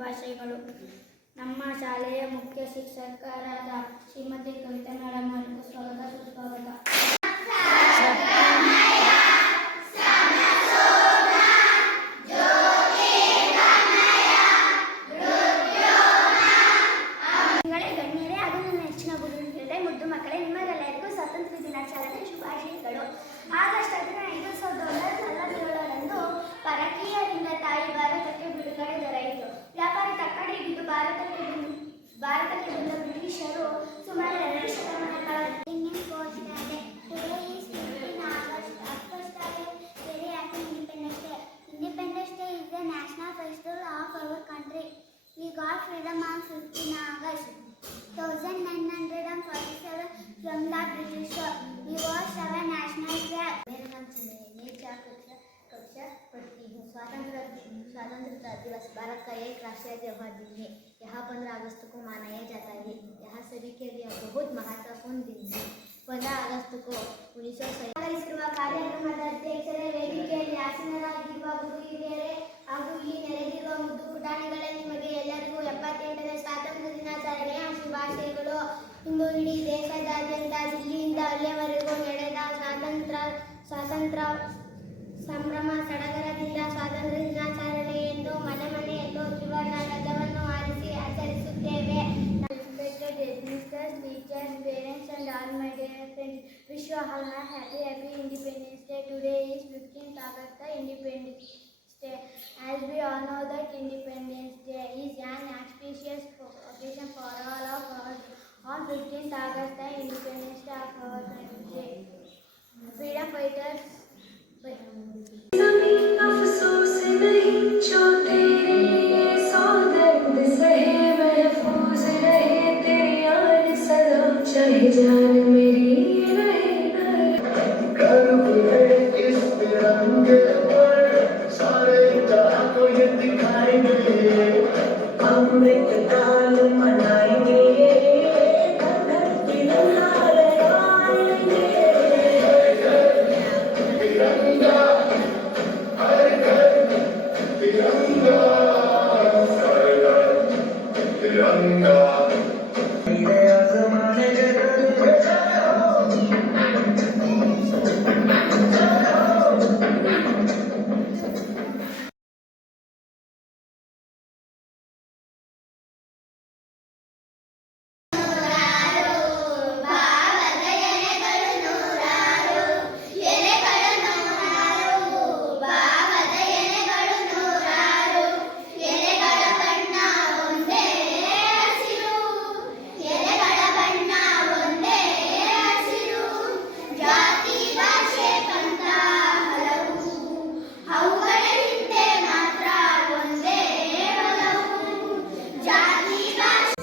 ಶುಭಾಶಯಗಳು. ನಮ್ಮ ಶಾಲೆಯ ಮುಖ್ಯ ಶಿಕ್ಷಕರಾದ ಶ್ರೀಮತಿ ಕವಿತಾ ಮೇಡಮ್ ಅವರಿಗೂ ಸ್ವಾಗತ ಸುಸ್ವಾಗತ. ಗಣ್ಯರೇ ಹಾಗೂ ನನ್ನ ನೆಚ್ಚಿನ ಗುರುಗಳೇ, ಮುದ್ದು ಮಕ್ಕಳೇ, ನಿಮಗೆಲ್ಲರಿಗೂ ಸ್ವಾತಂತ್ರ್ಯ ದಿನಾಚರಣೆ ಶುಭಾಶಯಗಳು. ಆಗಸ್ಟ್ 15, 1947ರಂದು ಪರಕೀಯರಿಂದ ತಾಯಿ ಭಾರತಕ್ಕೆ ಬಿಡುಗಡೆ ದೊರೆಯಿತು. ವ್ಯಾಪಾರಿ ತಕ್ಕಡಿ ಹಿಡಿದು ಭಾರತಕ್ಕೆ ಬಂದ ಬ್ರಿಟಿಷರು ಸುಮಾರು 2 ಶತಮಾನಗಳ Independence Day is the national festival of our country. We got freedom on 15 August 1947 from the British. We watched our national flag. स्वतंत्रता दिवस भारत का एक राष्ट्रीय त्यौहार दिन है। यहाँ 15 अगस्त को मनाया जाता है। यहाँ सभी के लिए बहुत महत्वपूर्ण दिन है। 15 अगस्त को 1947 ಕಾರ್ಯಕ್ರಮದ ಅಧ್ಯಕ್ಷರೇ, ವೇದಿಕೆಯಲ್ಲಿ ಆಸೀನರಾಗಿರುವ ಗುರು ಹಿರಿಯರೇ ಹಾಗೂ ಇಲ್ಲಿ ನೆರೆದಿರುವ ಮುದ್ದು ಪುಟಾಣಿಗಳೇ, ನಿಮಗೆ ಎಲ್ಲರಿಗೂ 78ನೇ ಸ್ವಾತಂತ್ರ್ಯ ದಿನಾಚರಣೆಯ ಶುಭಾಶಯಗಳು. ಇಂದು ಇಡೀ ದೇಶದಾದ್ಯಂತ ದಿಲ್ಲಿಯಿಂದ ಅಲ್ಲಿಯವರೆಗೂ ನಡೆದ ಸ್ವಾತಂತ್ರ್ಯ ಸಂಭ್ರಮ ಸಡಗರದಿಂದ ಸ್ವಾತಂತ್ರ್ಯ ದಿನಾಚರಣೆಯನ್ನು ಮನೆ ಮನೆಯಲ್ಲೂ ತ್ರಿವರ್ಣ ಧ್ವಜವನ್ನು ಹಾರಿಸಿ ಆಚರಿಸುತ್ತೇವೆ. Respected administrators, teachers, parents and all my dear friends, wish you all a happy Independence Day. Today is 15th August, the Independence Day. As we all know that Independence Day is an auspicious occasion for all of us. On 15th August, the Independence Day of our country, freedom fighters जान मेरी रहे इस तिरंगे पर सारे जहां को ये दिखाएंगे, अमृत काल मनाएंगे, तिरंगा लहराएंगे। तिरंगा हर घर तिरंगा, हर घर तिरंगा।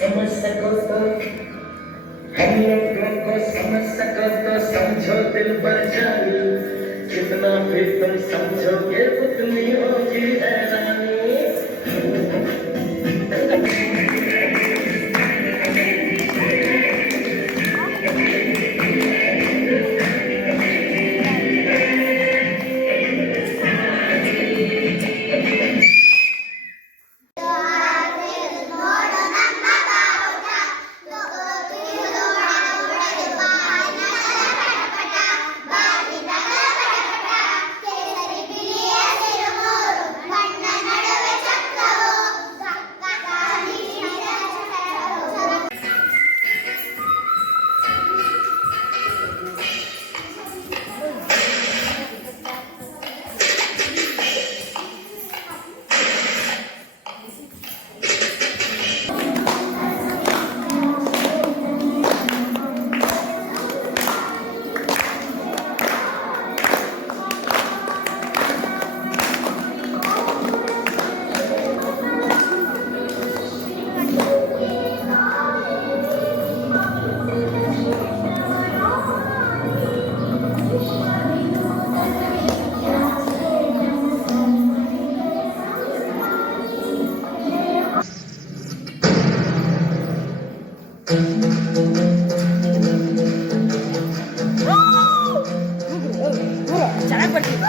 समझ सको तो हम लोगों को समझ सको तो समझो दिल भर जानी, जितना भी तुम समझोगे उतनी होगी हैरानी। ಚೆನ್ನಾಗಿ ಬರ್ತೀವಿ.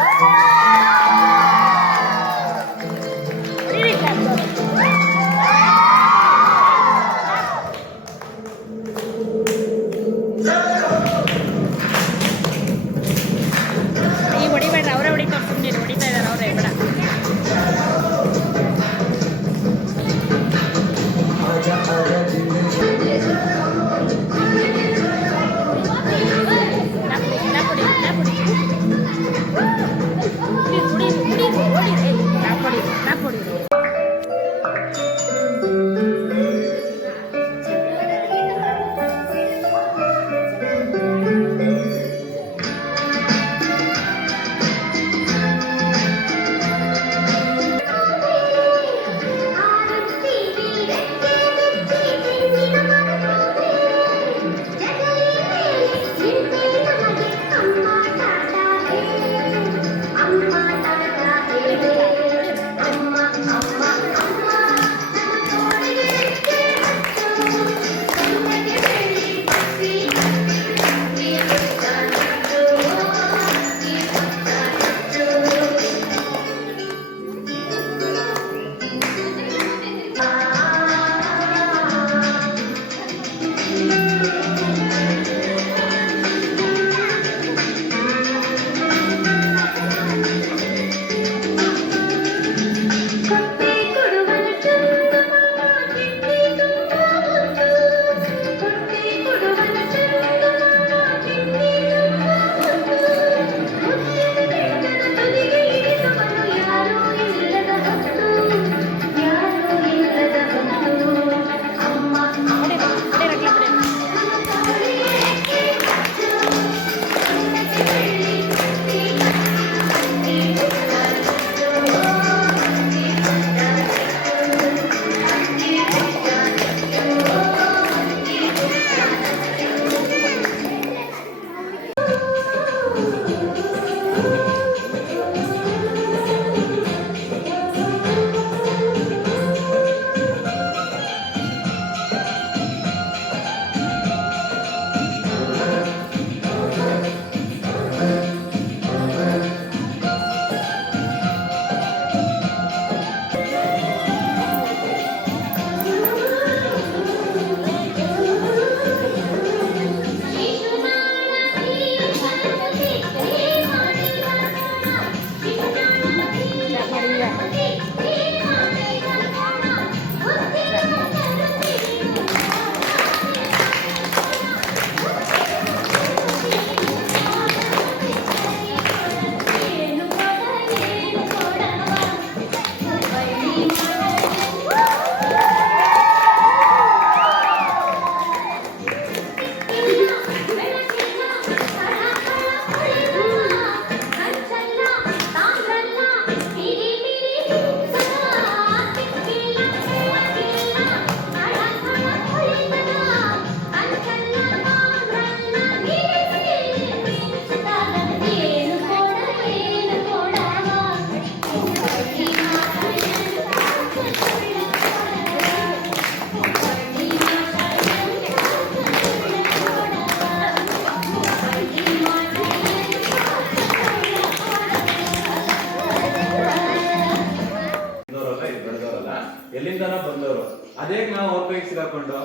ಸಿಗಾಕೊಂಡು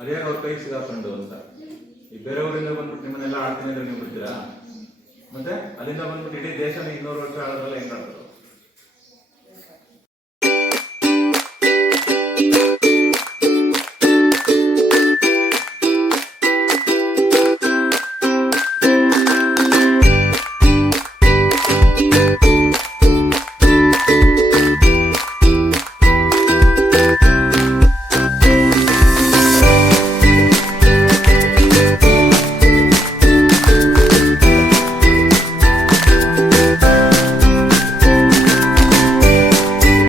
ಅದೇನು ಅವ್ರ ಕೈ ಸಿಗಾಕೊಂಡು ಅಂತ. ಈ ಬೇರೆ ಊರಿಂದ ಬಂದ್ಬಿಟ್ಟು ನಿಮ್ಮನ್ನೆಲ್ಲ ಆಡ್ತೀನಿ ಅಂದ್ರೆ ನೀವು ಬಿಡ್ತೀರಾ? ಮತ್ತೆ ಅಲ್ಲಿಂದ ಬಂದ್ಬಿಟ್ಟು ಇಡೀ ದೇಶನ 200 ವರ್ಷ ಆಳೋದ್ರಲ್ಲ ಹೆಂಗ್ ಆಡ್ತಾರೆ?